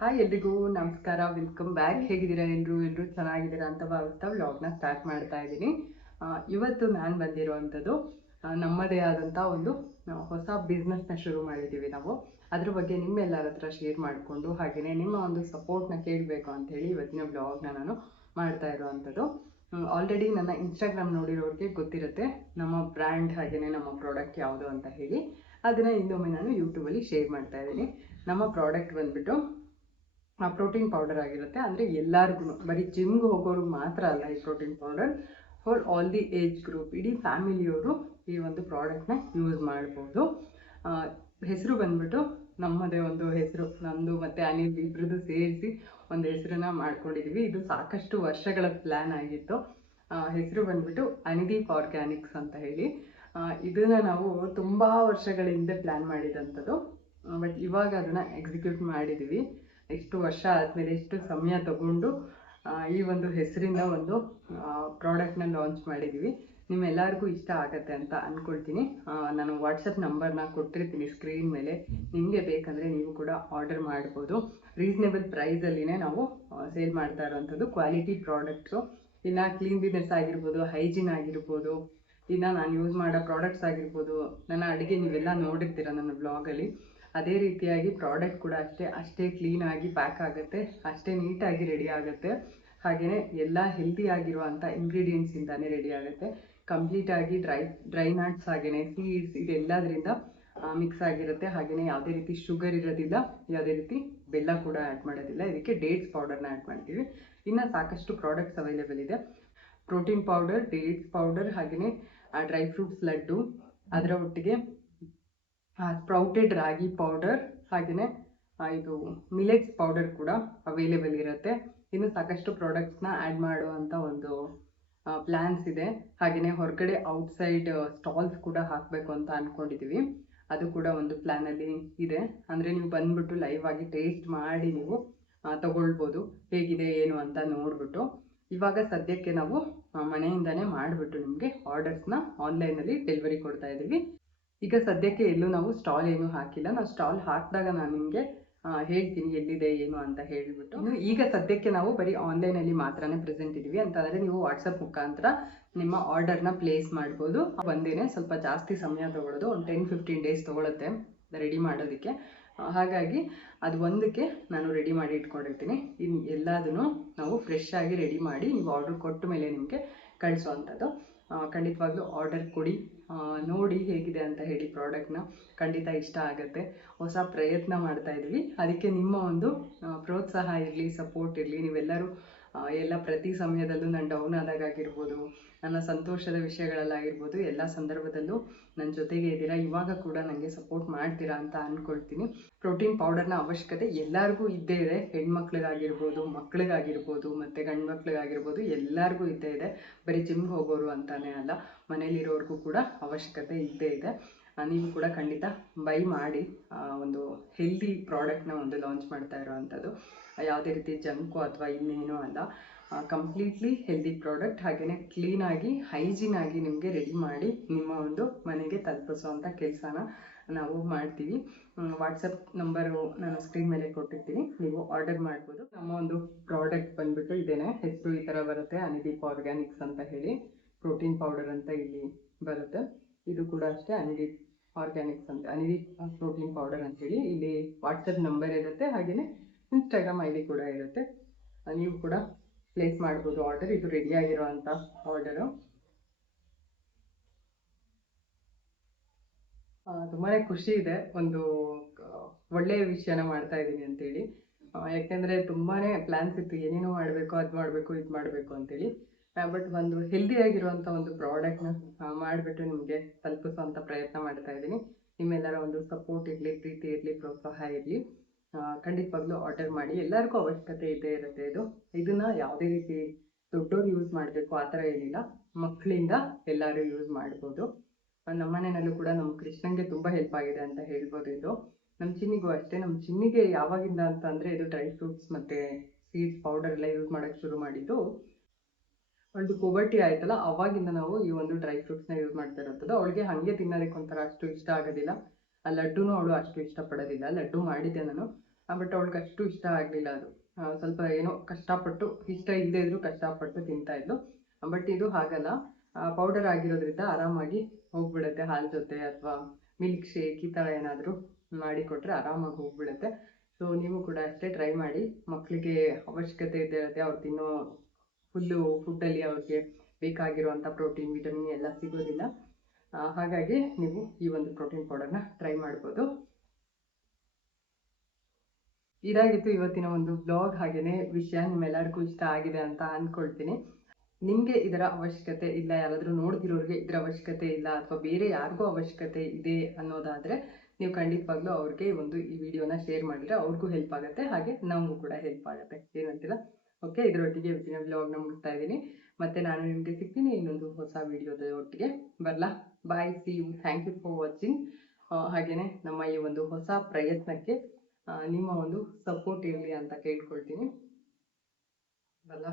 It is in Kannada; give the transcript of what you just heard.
ಹಾಯ್ ಎಲ್ರಿಗೂ ನಮಸ್ಕಾರ, ವೆಲ್ಕಮ್ ಬ್ಯಾಕ್. ಹೇಗಿದ್ದೀರಾ ಎಲ್ಲರೂ ಚೆನ್ನಾಗಿದ್ದೀರಾ ಅಂತ ಭಾವಿಸ್ತಾ ವ್ಲಾಗ್ನ ಸ್ಟಾರ್ಟ್ ಮಾಡ್ತಾ ಇದ್ದೀನಿ. ಇವತ್ತು ನಾನು ಬಂದಿರುವಂಥದ್ದು ನಮ್ಮದೇ ಆದಂಥ ಒಂದು ಹೊಸ ಬಿಸ್ನೆಸ್ನ ಶುರು ಮಾಡಿದ್ದೀವಿ ನಾವು. ಅದ್ರ ಬಗ್ಗೆ ನಿಮ್ಮೆಲ್ಲರ ಹತ್ರ ಶೇರ್ ಮಾಡಿಕೊಂಡು ಹಾಗೆಯೇ ನಿಮ್ಮ ಒಂದು ಸಪೋರ್ಟ್ನ ಕೇಳಬೇಕು ಅಂಥೇಳಿ ಇವತ್ತಿನ ವ್ಲಾಗ್ನ ನಾನು ಮಾಡ್ತಾ ಇರುವಂಥದ್ದು. ಆಲ್ರೆಡಿ ನನ್ನ ಇನ್ಸ್ಟಾಗ್ರಾಮ್ ನೋಡಿರೋರಿಗೆ ಗೊತ್ತಿರುತ್ತೆ ನಮ್ಮ ಬ್ರ್ಯಾಂಡ್ ಹಾಗೆಯೇ ನಮ್ಮ ಪ್ರಾಡಕ್ಟ್ ಯಾವುದು ಅಂತ ಹೇಳಿ. ಅದನ್ನು ಇನ್ನೊಮ್ಮೆ ನಾನು ಯೂಟ್ಯೂಬಲ್ಲಿ ಶೇರ್ ಮಾಡ್ತಾ ಇದ್ದೀನಿ. ನಮ್ಮ ಪ್ರಾಡಕ್ಟ್ ಬಂದ್ಬಿಟ್ಟು ಪ್ರೋಟೀನ್ ಪೌಡರ್ ಆಗಿರುತ್ತೆ. ಅಂದರೆ ಎಲ್ಲರಿಗೂ, ಬರೀ ಜಿಮ್ಗೆ ಹೋಗೋರು ಮಾತ್ರ ಅಲ್ಲ ಈ protein powder, for all the age group, ಇಡೀ ಫ್ಯಾಮಿಲಿಯವರು ಈ ಒಂದು ಪ್ರಾಡಕ್ಟ್ನ ಯೂಸ್ ಮಾಡ್ಬೋದು. ಹೆಸರು ಬಂದ್ಬಿಟ್ಟು ನಮ್ಮದೇ ಒಂದು ಹೆಸರು, ನಂದು ಮತ್ತು ಅನಿಲ್ ಇಬ್ಬರದ್ದು ಸೇರಿಸಿ ಒಂದು ಹೆಸರನ್ನ ಮಾಡ್ಕೊಂಡಿದ್ದೀವಿ. ಇದು ಸಾಕಷ್ಟು ವರ್ಷಗಳ ಪ್ಲ್ಯಾನ್ ಆಗಿತ್ತು. ಹೆಸರು ಬಂದ್ಬಿಟ್ಟು ಅನಿದೀಪ್ ಆರ್ಗ್ಯಾನಿಕ್ಸ್ ಅಂತ ಹೇಳಿ. ಇದನ್ನು ನಾವು ತುಂಬ ವರ್ಷಗಳ ಹಿಂದೆ ಪ್ಲ್ಯಾನ್ ಮಾಡಿದಂಥದ್ದು. ಬಟ್ ಇವಾಗ ಅದನ್ನು ಎಕ್ಸಿಕ್ಯೂಟ್ ಮಾಡಿದ್ದೀವಿ. ಇಷ್ಟು ವರ್ಷ ಆದಮೇಲೆ ಇಷ್ಟು ಸಮಯ ತಗೊಂಡು ಈ ಒಂದು ಹೆಸರಿಂದ ಒಂದು ಪ್ರಾಡಕ್ಟ್ನ ಲಾಂಚ್ ಮಾಡಿದ್ದೀವಿ. ನಿಮ್ಮೆಲ್ಲರಿಗೂ ಇಷ್ಟ ಆಗತ್ತೆ ಅಂತ ಅಂದ್ಕೊಳ್ತೀನಿ. ನಾನು ವಾಟ್ಸಪ್ ನಂಬರ್ನ ಕೊಟ್ಟಿರ್ತೀನಿ ಸ್ಕ್ರೀನ್ ಮೇಲೆ. ನಿಮಗೆ ಬೇಕಂದರೆ ನೀವು ಕೂಡ ಆರ್ಡರ್ ಮಾಡ್ಬೋದು. ರೀಸನೇಬಲ್ ಪ್ರೈಸಲ್ಲಿನೇ ನಾವು ಸೇಲ್ ಮಾಡ್ತಾ ಇರೋವಂಥದ್ದು ಕ್ವಾಲಿಟಿ ಪ್ರಾಡಕ್ಟ್ಸು. ಇನ್ನು ಕ್ಲೀನ್ಲಿನೆಸ್ ಆಗಿರ್ಬೋದು, ಹೈಜೀನ್ ಆಗಿರ್ಬೋದು, ಇನ್ನು ನಾನು ಯೂಸ್ ಮಾಡೋ ಪ್ರಾಡಕ್ಟ್ಸ್ ಆಗಿರ್ಬೋದು, ನನ್ನ ಅಡುಗೆ ನೀವೆಲ್ಲ ನೋಡಿರ್ತೀರ ನನ್ನ ಬ್ಲಾಗಲ್ಲಿ. ಅದೇ ರೀತಿಯಾಗಿ ಪ್ರಾಡಕ್ಟ್ ಕೂಡ ಅಷ್ಟೇ ಕ್ಲೀನಾಗಿ ಪ್ಯಾಕ್ ಆಗುತ್ತೆ, ಅಷ್ಟೇ ನೀಟಾಗಿ ರೆಡಿ ಆಗುತ್ತೆ. ಹಾಗೆಯೇ ಎಲ್ಲ ಹೆಲ್ದಿ ಆಗಿರುವಂಥ ಇಂಗ್ರೀಡಿಯೆಂಟ್ಸಿಂದಾನೇ ರೆಡಿ ಆಗುತ್ತೆ. ಕಂಪ್ಲೀಟಾಗಿ ಡ್ರೈ ನಟ್ಸ್ ಹಾಗೆಯೇ ಸೀಡ್ಸ್ ಇದೆಲ್ಲದರಿಂದ ಮಿಕ್ಸ್ ಆಗಿರುತ್ತೆ. ಹಾಗೆಯೇ ಯಾವುದೇ ರೀತಿ ಶುಗರ್ ಇರೋದಿಲ್ಲ, ಯಾವುದೇ ರೀತಿ ಬೆಲ್ಲ ಕೂಡ ಆ್ಯಡ್ ಮಾಡೋದಿಲ್ಲ. ಇದಕ್ಕೆ ಡೇಟ್ಸ್ ಪೌಡರ್ನ ಆ್ಯಡ್ ಮಾಡ್ತೀವಿ. ಇನ್ನು ಸಾಕಷ್ಟು ಪ್ರಾಡಕ್ಟ್ಸ್ ಅವೈಲೇಬಲ್ ಇದೆ. ಪ್ರೋಟೀನ್ ಪೌಡರ್, ಡೇಟ್ಸ್ ಪೌಡರ್, ಹಾಗೆಯೇ ಡ್ರೈ ಫ್ರೂಟ್ಸ್ ಲಡ್ಡು, ಅದರ ಒಟ್ಟಿಗೆ ಸ್ಪ್ರೌಟೆಡ್ ರಾಗಿ ಪೌಡರ್, ಹಾಗೆಯೇ ಇದು ಮಿಲೆಟ್ಸ್ ಪೌಡರ್ ಕೂಡ ಅವೈಲೇಬಲ್ ಇರುತ್ತೆ. ಇನ್ನು ಸಾಕಷ್ಟು ಪ್ರಾಡಕ್ಟ್ಸ್ನ ಆ್ಯಡ್ ಮಾಡುವಂಥ ಒಂದು ಪ್ಲ್ಯಾನ್ಸ್ ಇದೆ. ಹಾಗೆಯೇ ಹೊರಗಡೆ ಔಟ್ಸೈಡ್ ಸ್ಟಾಲ್ಸ್ ಕೂಡ ಹಾಕಬೇಕು ಅಂತ ಅಂದ್ಕೊಂಡಿದ್ದೀವಿ. ಅದು ಕೂಡ ಒಂದು ಪ್ಲ್ಯಾನಲ್ಲಿ ಇದೆ. ಅಂದರೆ ನೀವು ಬಂದುಬಿಟ್ಟು ಲೈವ್ ಆಗಿ ಟೇಸ್ಟ್ ಮಾಡಿ ನೀವು ತಗೊಳ್ಬೋದು, ಹೇಗಿದೆ ಏನು ಅಂತ ನೋಡಿಬಿಟ್ಟು. ಇವಾಗ ಸದ್ಯಕ್ಕೆ ನಾವು ಮನೆಯಿಂದನೇ ಮಾಡಿಬಿಟ್ಟು ನಿಮಗೆ ಆರ್ಡರ್ಸ್ನ ಆನ್ಲೈನಲ್ಲಿ ಡೆಲಿವರಿ ಕೊಡ್ತಾ ಇದ್ದೀವಿ. ಈಗ ಸದ್ಯಕ್ಕೆ ಎಲ್ಲೂ ನಾವು ಸ್ಟಾಲ್ ಏನೂ ಹಾಕಿಲ್ಲ. ನಾವು ಸ್ಟಾಲ್ ಹಾಕಿದಾಗ ನಾನು ನಿಮಗೆ ಹೇಳ್ತೀನಿ ಎಲ್ಲಿದೆ ಏನು ಅಂತ ಹೇಳಿಬಿಟ್ಟು. ಈಗ ಸದ್ಯಕ್ಕೆ ನಾವು ಬರೀ ಆನ್ಲೈನಲ್ಲಿ ಮಾತ್ರನೇ ಪ್ರೆಸೆಂಟ್ ಇದ್ದೀವಿ. ಅಂತಂದರೆ ನೀವು ವಾಟ್ಸಪ್ ಮುಖಾಂತರ ನಿಮ್ಮ ಆರ್ಡರ್ನ ಪ್ಲೇಸ್ ಮಾಡ್ಬೋದು. ಒಂದೇನೆ ಸ್ವಲ್ಪ ಜಾಸ್ತಿ ಸಮಯ ತೊಗೊಳ್ಳೋದು, ಒಂದು 10-15 ಡೇಸ್ ತೊಗೊಳುತ್ತೆ ರೆಡಿ ಮಾಡೋದಕ್ಕೆ. ಹಾಗಾಗಿ ಅದು ಒಂದಕ್ಕೆ ನಾನು ರೆಡಿ ಮಾಡಿ ಇಟ್ಕೊಂಡಿರ್ತೀನಿ. ಇನ್ನು ಎಲ್ಲದನ್ನು ನಾವು ಫ್ರೆಶ್ ಆಗಿ ರೆಡಿ ಮಾಡಿ ನೀವು ಆರ್ಡರ್ ಕೊಟ್ಟ ಮೇಲೆ ನಿಮಗೆ ಕಳಿಸೋವಂಥದ್ದು. ಖಂಡಿತವಾಗ್ಲೂ ಆರ್ಡರ್ ಕೊಡಿ, ನೋಡಿ ಹೇಗಿದೆ ಅಂತ ಹೇಳಿ. ಪ್ರಾಡಕ್ಟ್ನ ಖಂಡಿತ ಇಷ್ಟ ಆಗುತ್ತೆ. ಹೊಸ ಪ್ರಯತ್ನ ಮಾಡ್ತಾ ಇದ್ದೀವಿ, ಅದಕ್ಕೆ ನಿಮ್ಮ ಒಂದು ಪ್ರೋತ್ಸಾಹ ಇರಲಿ, ಸಪೋರ್ಟ್ ಇರಲಿ. ನೀವೆಲ್ಲರೂ ಎಲ್ಲ ಪ್ರತಿ ಸಮಯದಲ್ಲೂ ನಾನು ಡೌನ್ ಆದಾಗಿರ್ಬೋದು, ನನ್ನ ಸಂತೋಷದ ವಿಷಯಗಳಲ್ಲಾಗಿರ್ಬೋದು, ಎಲ್ಲ ಸಂದರ್ಭದಲ್ಲೂ ನನ್ನ ಜೊತೆಗೆ ಇದ್ದೀರಾ. ಇವಾಗ ಕೂಡ ನನಗೆ ಸಪೋರ್ಟ್ ಮಾಡ್ತೀರಾ ಅಂತ ಅಂದ್ಕೊಳ್ತೀನಿ. ಪ್ರೋಟೀನ್ ಪೌಡರ್ನ ಅವಶ್ಯಕತೆ ಎಲ್ಲರಿಗೂ ಇದ್ದೇ ಇದೆ. ಹೆಣ್ಮಕ್ಳಿಗಾಗಿರ್ಬೋದು, ಮಕ್ಳಿಗಾಗಿರ್ಬೋದು, ಮತ್ತು ಗಂಡು ಮಕ್ಳಿಗಾಗಿರ್ಬೋದು, ಎಲ್ಲರಿಗೂ ಇದ್ದೇ ಇದೆ. ಬರೀ ಜಿಮ್ಗೆ ಹೋಗೋರು ಅಂತಾನೆ ಅಲ್ಲ, ಮನೇಲಿರೋರ್ಗೂ ಕೂಡ ಅವಶ್ಯಕತೆ ಇದ್ದೇ ಇದೆ. ನೀವು ಕೂಡ ಖಂಡಿತ ಬೈ ಮಾಡಿ. ಒಂದು ಹೆಲ್ದಿ ಪ್ರಾಡಕ್ಟ್ನ ಒಂದು ಲಾಂಚ್ ಮಾಡ್ತಾ ಇರೋವಂಥದ್ದು, ಯಾವುದೇ ರೀತಿ ಜಂಕು ಅಥವಾ ಇನ್ನೇನೂ ಅಲ್ಲ. ಕಂಪ್ಲೀಟ್ಲಿ ಹೆಲ್ದಿ ಪ್ರಾಡಕ್ಟ್, ಹಾಗೆಯೇ ಕ್ಲೀನಾಗಿ ಹೈಜೀನಾಗಿ ನಿಮಗೆ ರೆಡಿ ಮಾಡಿ ನಿಮ್ಮ ಒಂದು ಮನೆಗೆ ತಲುಪಿಸೋವಂಥ ಕೆಲಸನ ನಾವು ಮಾಡ್ತೀವಿ. ವಾಟ್ಸಪ್ ನಂಬರು ನಾನು ಸ್ಕ್ರೀನ್ ಮೇಲೆ ಕೊಟ್ಟಿರ್ತೀನಿ, ನೀವು ಆರ್ಡರ್ ಮಾಡ್ಬೋದು. ನಮ್ಮ ಒಂದು ಪ್ರಾಡಕ್ಟ್ ಬಂದುಬಿಟ್ಟು ಇದೇನೆ, ಹೆಸರು ಈ ಥರ ಬರುತ್ತೆ, ಅನಿದೀಪ್ ಆರ್ಗ್ಯಾನಿಕ್ಸ್ ಅಂತ ಹೇಳಿ. ಪ್ರೋಟೀನ್ ಪೌಡರ್ ಅಂತ ಇಲ್ಲಿ ಬರುತ್ತೆ. ಇದು ಕೂಡ ಅಷ್ಟೇ ಅನಿದೀಪ್ ಆರ್ಗ್ಯಾನಿಕ್ಸ್ ಅಂತ, ಅನಿದೀಪ್ ಪ್ರೋಟೀನ್ ಪೌಡರ್ ಅಂತೇಳಿ. ಇಲ್ಲಿ ವಾಟ್ಸಪ್ ನಂಬರ್ ಇರುತ್ತೆ, ಹಾಗೆಯೇ ಇನ್ಸ್ಟಾಗ್ರಾಮ್ ID ಕೂಡ ಇರುತ್ತೆ. ನೀವು ಕೂಡ ಪ್ಲೇಸ್ ಮಾಡ್ಬೋದು ಆರ್ಡರ್. ಇದು ರೆಡಿಯಾಗಿರೋವಂಥ ಆರ್ಡರು. ತುಂಬಾ ಖುಷಿ ಇದೆ, ಒಂದು ಒಳ್ಳೆಯ ವಿಷಯನ ಮಾಡ್ತಾ ಇದ್ದೀನಿ ಅಂತೇಳಿ. ಯಾಕೆಂದರೆ ತುಂಬಾ ಪ್ಲ್ಯಾನ್ಸ್ ಇತ್ತು, ಏನೇನೋ ಮಾಡಬೇಕು, ಅದು ಮಾಡಬೇಕು, ಇದು ಮಾಡಬೇಕು ಅಂತೇಳಿ. ಬಟ್ ಒಂದು ಹೆಲ್ದಿಯಾಗಿರುವಂಥ ಒಂದು ಪ್ರಾಡಕ್ಟ್ನ ಮಾಡಿಬಿಟ್ಟು ನಿಮಗೆ ತಲುಪಿಸುವಂಥ ಪ್ರಯತ್ನ ಮಾಡ್ತಾ ಇದ್ದೀನಿ. ನಿಮ್ಮೆಲ್ಲರ ಒಂದು ಸಪೋರ್ಟ್ ಇರಲಿ, ಪ್ರೀತಿ ಇರಲಿ, ಪ್ರೋತ್ಸಾಹ ಇರಲಿ. ಖಂಡಿತವಾಗ್ಲೂ ಆರ್ಡರ್ ಮಾಡಿ. ಎಲ್ಲರಿಗೂ ಅವಶ್ಯಕತೆ ಇದ್ದೇ ಇರುತ್ತೆ ಇದನ್ನು ಯಾವುದೇ ರೀತಿ ದೊಡ್ಡೋರು ಯೂಸ್ ಮಾಡಬೇಕು ಆ ಥರ ಏನಿಲ್ಲ, ಮಕ್ಕಳಿಂದ ಎಲ್ಲರೂ ಯೂಸ್ ಮಾಡ್ಬೋದು. ನಮ್ಮ ಮನೆಯಲ್ಲೂ ಕೂಡ ನಮ್ಮ ಕೃಷ್ಣಂಗೆ ತುಂಬ ಹೆಲ್ಪ್ ಆಗಿದೆ ಅಂತ ಹೇಳ್ಬೋದು ಇದು. ನಮ್ಮ ಚಿನ್ನಿಗೂ ಅಷ್ಟೇ. ನಮ್ಮ ಚಿನ್ನಿಗೆ ಯಾವಾಗಿಂದ ಅಂತಂದರೆ ಇದು ಡ್ರೈ ಫ್ರೂಟ್ಸ್ ಮತ್ತು ಸೀಡ್ಸ್ ಪೌಡರ್ ಎಲ್ಲ ಯೂಸ್ ಮಾಡೋಕ್ಕೆ ಶುರು ಮಾಡಿದ್ದು ಒಂದು ಪುಬರ್ಟಿ ಆಯ್ತಲ್ಲ, ಅವಾಗಿಂದ ನಾವು ಈ ಒಂದು ಡ್ರೈ ಫ್ರೂಟ್ಸ್ನ ಯೂಸ್ ಮಾಡ್ತಾ ಇರೋಂಥದ್ದು. ಅವಳಿಗೆ ಹಾಗೆ ತಿನ್ನೋದಕ್ಕೆ ಒಂಥರ ಅಷ್ಟು ಇಷ್ಟ ಆಗೋದಿಲ್ಲ. ಆ ಲಡ್ಡುನೂ ಅವಳು ಅಷ್ಟು ಇಷ್ಟಪಡೋದಿಲ್ಲ. ಲಡ್ಡು ಮಾಡಿದ್ದೆ ನಾನು, ಬಟ್ ಅವಳಿಗೆ ಅಷ್ಟು ಇಷ್ಟ ಆಗಲಿಲ್ಲ ಅದು. ಸ್ವಲ್ಪ ಏನೋ ಕಷ್ಟಪಟ್ಟು, ಇಷ್ಟ ಇಲ್ಲದೇ ಇದ್ರೂ ಕಷ್ಟಪಟ್ಟು ತಿಂತಾ ಇದ್ಲು. ಬಟ್ ಇದು ಹಾಗಲ್ಲ, ಪೌಡರ್ ಆಗಿರೋದ್ರಿಂದ ಆರಾಮಾಗಿ ಹೋಗ್ಬಿಡುತ್ತೆ. ಹಾಲು ಜೊತೆ ಅಥವಾ ಮಿಲ್ಕ್ ಶೇಕ್ ಈ ಥರ ಏನಾದರೂ ಮಾಡಿಕೊಟ್ರೆ ಆರಾಮಾಗಿ ಹೋಗ್ಬಿಡುತ್ತೆ. ಸೊ ನೀವು ಕೂಡ ಅಷ್ಟೇ ಟ್ರೈ ಮಾಡಿ. ಮಕ್ಕಳಿಗೆ ಅವಶ್ಯಕತೆ ಇರುತ್ತೆ, ಅವ್ರು ತಿನ್ನೋ ಫುಡ್ಡಲ್ಲಿ ಅವ್ರಿಗೆ ಬೇಕಾಗಿರುವಂಥ ಪ್ರೋಟೀನ್, ವಿಟಮಿನ್ ಎಲ್ಲ ಸಿಗೋದಿಲ್ಲ. ಹಾಗಾಗಿ ನೀವು ಈ ಒಂದು ಪ್ರೋಟೀನ್ ಪೌಡರ್ನ ಟ್ರೈ ಮಾಡ್ಬೋದು. ಇದಾಗಿತ್ತು ಇವತ್ತಿನ ಒಂದು ಬ್ಲಾಗ್. ಹಾಗೆಯೇ ವಿಷಯ ನಿಮ್ಮೆಲ್ಲರಿಗೂ ಇಷ್ಟ ಆಗಿದೆ ಅಂತ ಅಂದ್ಕೊಳ್ತೀನಿ. ನಿಮಗೆ ಇದರ ಅವಶ್ಯಕತೆ ಇಲ್ಲ, ಯಾರಾದರೂ ನೋಡ್ತಿರೋರಿಗೆ ಇದರ ಅವಶ್ಯಕತೆ ಇಲ್ಲ ಅಥವಾ ಬೇರೆ ಯಾರಿಗೂ ಅವಶ್ಯಕತೆ ಇದೆ ಅನ್ನೋದಾದರೆ ನೀವು ಖಂಡಿತವಾಗ್ಲೂ ಅವ್ರಿಗೆ ಈ ವಿಡಿಯೋನ ಶೇರ್ ಮಾಡಿದರೆ ಅವ್ರಿಗೂ ಹೆಲ್ಪ್ ಆಗುತ್ತೆ, ಹಾಗೆ ನಮಗೂ ಕೂಡ ಹೆಲ್ಪ್ ಆಗುತ್ತೆ. ಏನಂತೀರಾ? ಓಕೆ, ಇದರೊಟ್ಟಿಗೆ ಇವತ್ತಿನ ಬ್ಲಾಗ್ನ ಮುಗಿಸ್ತಾ ಇದ್ದೀನಿ. ಮತ್ತೆ ನಾನು ನಿಮಗೆ ಸಿಗ್ತೀನಿ ಇನ್ನೊಂದು ಹೊಸ ವಿಡಿಯೋದ ಒಟ್ಟಿಗೆ. ಬರಲಾ? Bye, see you, thank you for watching. ಹಾಗೆಯೇ ನಮ್ಮ ಈ ಒಂದು ಹೊಸ ಪ್ರಯತ್ನಕ್ಕೆ ನಿಮ್ಮ ಒಂದು ಸಪೋರ್ಟ್ ಇರಲಿ ಅಂತ ಕೇಳ್ಕೊಳ್ತೀನಿ. ಬರಲಾ?